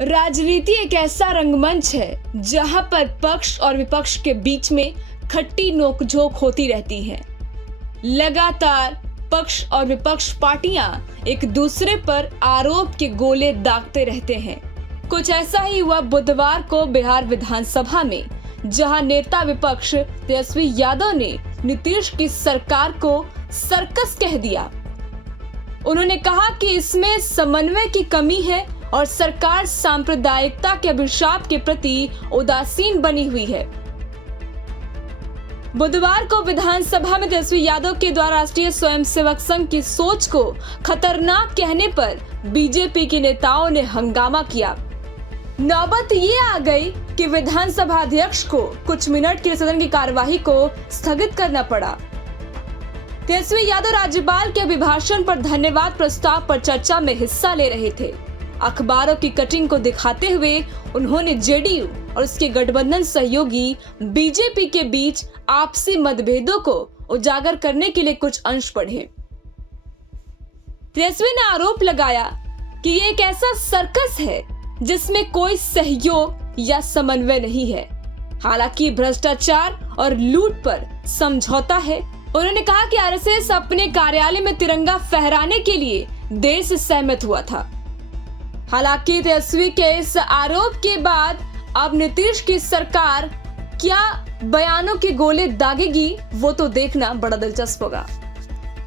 राजनीति एक ऐसा रंगमंच है जहां पर पक्ष और विपक्ष के बीच में खट्टी नोकझोंक होती रहती है। लगातार पक्ष और विपक्ष पार्टियां एक दूसरे पर आरोप के गोले दागते रहते हैं। कुछ ऐसा ही हुआ बुधवार को बिहार विधानसभा में, जहां नेता विपक्ष तेजस्वी यादव ने नीतीश की सरकार को सर्कस कह दिया। उन्होंने कहा कि इसमें समन्वय की कमी है और सरकार सांप्रदायिकता के अभिशाप के प्रति उदासीन बनी हुई है। बुधवार को विधानसभा में तेजस्वी यादव के द्वारा राष्ट्रीय स्वयंसेवक संघ की सोच को खतरनाक कहने पर बीजेपी के नेताओं ने हंगामा किया। नौबत ये आ गई कि विधानसभा अध्यक्ष को कुछ मिनट के लिए सदन की कार्यवाही को स्थगित करना पड़ा। तेजस्वी यादव राज्यपाल के अभिभाषण पर धन्यवाद प्रस्ताव पर चर्चा में हिस्सा ले रहे थे। अखबारों की कटिंग को दिखाते हुए उन्होंने जेडीयू और उसके गठबंधन सहयोगी बीजेपी के बीच आपसी मतभेदों को उजागर करने के लिए कुछ अंश पढ़े। तेजस्वी ने आरोप लगाया कि ये एक ऐसा सर्कस है जिसमें कोई सहयोग या समन्वय नहीं है। हालांकि भ्रष्टाचार और लूट पर समझौता है। उन्होंने कहा कि आरएसएस अपने कार्यालय में तिरंगा फहराने के लिए देर से सहमत हुआ था। हालांकि तेजस्वी के इस आरोप के बाद अब नीतीश की सरकार क्या बयानों के गोले दागेगी, वो तो देखना बड़ा दिलचस्प होगा।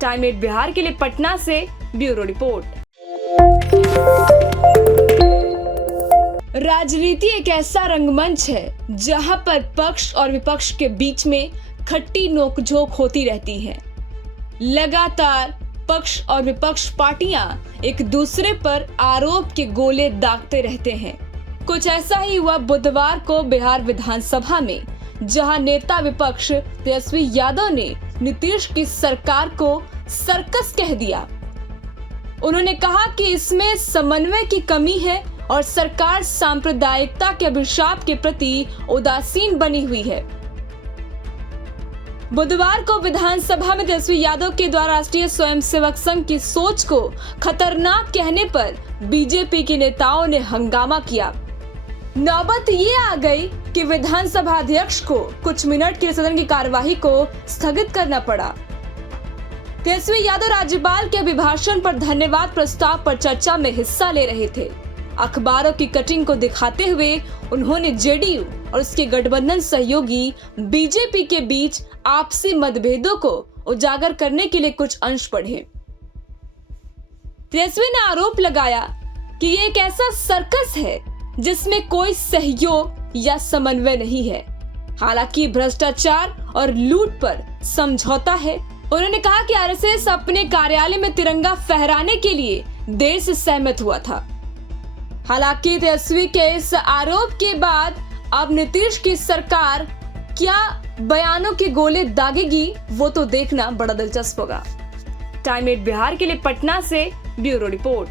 टाइम 8 बिहार के लिए पटना से ब्यूरो रिपोर्ट। राजनीति एक ऐसा रंगमंच है जहां पर पक्ष और विपक्ष के बीच में खट्टी नोकझोंक होती रहती है। लगातार पक्ष और विपक्ष पार्टियां एक दूसरे पर आरोप के गोले दागते रहते हैं। कुछ ऐसा ही हुआ बुधवार को बिहार विधानसभा में, जहां नेता विपक्ष तेजस्वी यादव ने नीतीश की सरकार को सर्कस कह दिया। उन्होंने कहा कि इसमें समन्वय की कमी है और सरकार सांप्रदायिकता के अभिशाप के प्रति उदासीन बनी हुई है। बुधवार को विधानसभा में तेजस्वी यादव के द्वारा राष्ट्रीय स्वयंसेवक संघ की सोच को खतरनाक कहने पर बीजेपी के नेताओं ने हंगामा किया। नौबत ये आ गई कि विधानसभा अध्यक्ष को कुछ मिनट के लिए सदन की कार्यवाही को स्थगित करना पड़ा। तेजस्वी यादव राज्यपाल के अभिभाषण पर धन्यवाद प्रस्ताव पर चर्चा में हिस्सा ले रहे थे। अखबारों की कटिंग को दिखाते हुए उन्होंने जेडीयू और उसके गठबंधन सहयोगी बीजेपी के बीच आपसी मतभेदों को उजागर करने के लिए कुछ अंश पढ़े। तेजस्वी ने आरोप लगाया कि ये एक ऐसा सर्कस है जिसमें कोई सहयोग या समन्वय नहीं है। हालांकि भ्रष्टाचार और लूट पर समझौता है। उन्होंने कहा कि आरएसएस अपने कार्यालय में तिरंगा फहराने के लिए देर से सहमत हुआ था। हालांकि तेजस्वी के इस आरोप के बाद अब नीतीश की सरकार क्या बयानों के गोले दागेगी, वो तो देखना बड़ा दिलचस्प होगा। टाइम 8 बिहार के लिए पटना से ब्यूरो रिपोर्ट।